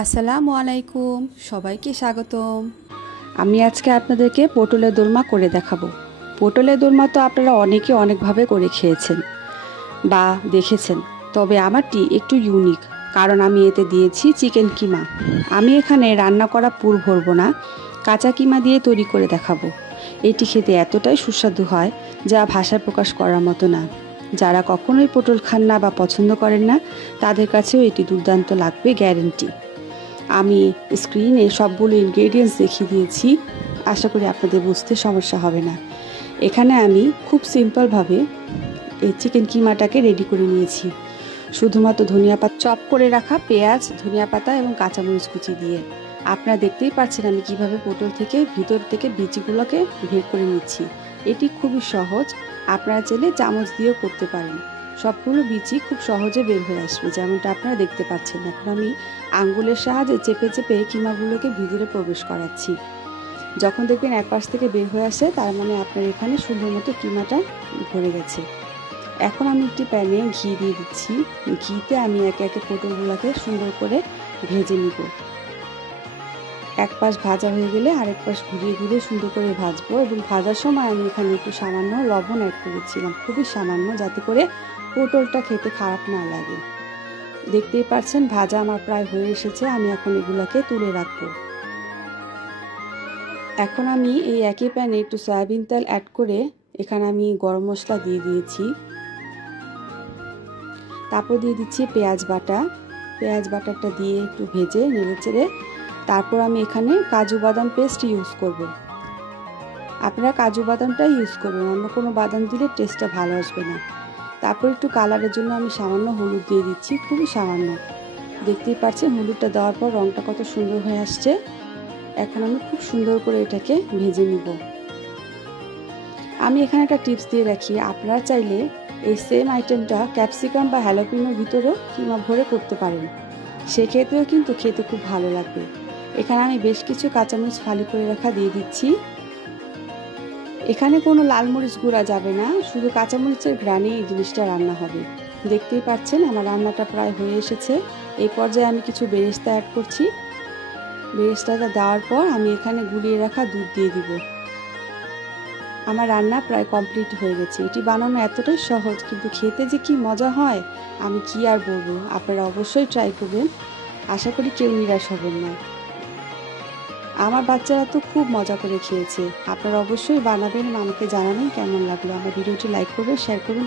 আসসালামু আলাইকুম, সবাইকে স্বাগতম। আমি আজকে আপনাদেরকে পটলের দোরমা করে দেখাবো। পটলের দোরমা তো আপনারা অনেকে অনেকভাবে করে খেয়েছেন বা দেখেছেন, তবে আমারটি একটু ইউনিক, কারণ আমি এতে দিয়েছি চিকেন কিমা। আমি এখানে রান্না করা পুর ভরবো না, কাঁচা কিমা দিয়ে তৈরি করে দেখাবো। এটি খেতে এতটাই সুস্বাদু হয় যা ভাষায় প্রকাশ করার মতো না। যারা কখনোই পটল খান না বা পছন্দ করেন না, তাদের কাছেও এটি দুর্দান্ত লাগবে, গ্যারেন্টি। আমি স্ক্রিনে সবগুলো ইনগ্রেডিয়েন্টস দেখিয়ে দিয়েছি, আশা করি আপনাদের বুঝতে সমস্যা হবে না। এখানে আমি খুব সিম্পলভাবে এই চিকেন কিমাটাকে রেডি করে নিয়েছি, শুধুমাত্র ধনিয়া পাতা, চপ করে রাখা পেঁয়াজ, ধনিয়া পাতা এবং কাঁচামরিচ কুচি দিয়ে। আপনারা দেখতেই পাচ্ছেন আমি কিভাবে পটল থেকে ভিতর থেকে বীজগুলোকে বের করে নিচ্ছি। এটি খুবই সহজ, আপনারা চাইলে চামচ দিয়েও করতে পারেন। সবগুলো বীজই খুব সহজে বের হয়ে আসবে, যেমনটা আপনারা দেখতে পাচ্ছেন। এখন আমি আঙ্গুলের সাহায্যে চেপে চেপে কিমাগুলোকে ভিতরে প্রবেশ করাচ্ছি। যখন দেখবেন এক পাশ থেকে বের হয়ে আসে, তার মানে আপনার এখানে সুন্দর মতো কিমাটা ভরে গেছে। এখন আমি একটি প্যানে ঘি দিয়ে দিচ্ছি। ঘিতে আমি একে একে পটলগুলোকে সুন্দর করে ভেজে নিব। এক পাশ ভাজা হয়ে গেলে আরেক পাশ ঘুরিয়ে ঘুরিয়ে সুন্দর করে ভাজবো, এবং ভাজার সময় আমি এখানে একটু সামান্য লবণ অ্যাড করেছিলাম, খুবই সামান্য, যাতে করে পটলটা খেতে খারাপ না লাগে। দেখতেই পাচ্ছেন ভাজা আমার প্রায় হয়ে এসেছে। আমি এখন এগুলোকে তুলে রাখবো। এখন আমি এই একই প্যানে একটু সয়াবিন তেল অ্যাড করে এখানে আমি গরম মশলা দিয়ে দিয়েছি। তারপর দিয়ে দিচ্ছি পেঁয়াজ বাটা। পেঁয়াজ বাটাটা দিয়ে একটু ভেজে নেড়ে চেড়ে তারপর আমি এখানে কাজু বাদাম পেস্ট ইউজ করব। আপনারা কাজু বাদামটা ইউজ করবেন, অন্য কোনো বাদাম দিলে টেস্টটা ভালো আসবে না। তারপর একটু কালারের জন্য আমি সামান্য হলুদ দিয়ে দিচ্ছি, খুবই সামান্য। দেখতেই পাচ্ছেন হলুদটা দেওয়ার পর রঙটা কত সুন্দর হয়ে আসছে। এখন আমি খুব সুন্দর করে এটাকে ভেজে নিব। আমি এখানে একটা টিপস দিয়ে রাখি, আপনারা চাইলে এই সেম আইটেমটা ক্যাপসিকাম বা হ্যালোপিনোর ভিতরেও কিমা ভরে করতে পারেন, সেক্ষেত্রেও কিন্তু খেতে খুব ভালো লাগবে। এখানে আমি বেশ কিছু কাঁচামরিচ ফালি করে রাখা দিয়ে দিচ্ছি। এখানে কোনো লাল মরিচ গুঁড়া যাবে না, শুধু কাঁচামরিচের ঘ্রাণে এই জিনিসটা রান্না হবে। দেখতেই পাচ্ছেন আমার রান্নাটা প্রায় হয়ে এসেছে। এই পর্যায়ে আমি কিছু বেরেস্তা অ্যাড করছি। বেরেস্তাটা দেওয়ার পর আমি এখানে গুলিয়ে রাখা দুধ দিয়ে দিব। আমার রান্না প্রায় কমপ্লিট হয়ে গেছে। এটি বানানো এতটাই সহজ, কিন্তু খেতে যে কি মজা হয় আমি কি আর বলবো। আপনারা অবশ্যই ট্রাই করবেন, আশা করি কেউ নিরাশ হবেন না। আমার বাচ্চারা তো খুব মজা করে খেয়েছে। আপনারা অবশ্যই বানাবেন, আমাকে জানাবেন কেমন লাগলো। আমার ভিডিওটি লাইক করবেন, শেয়ার করবেন।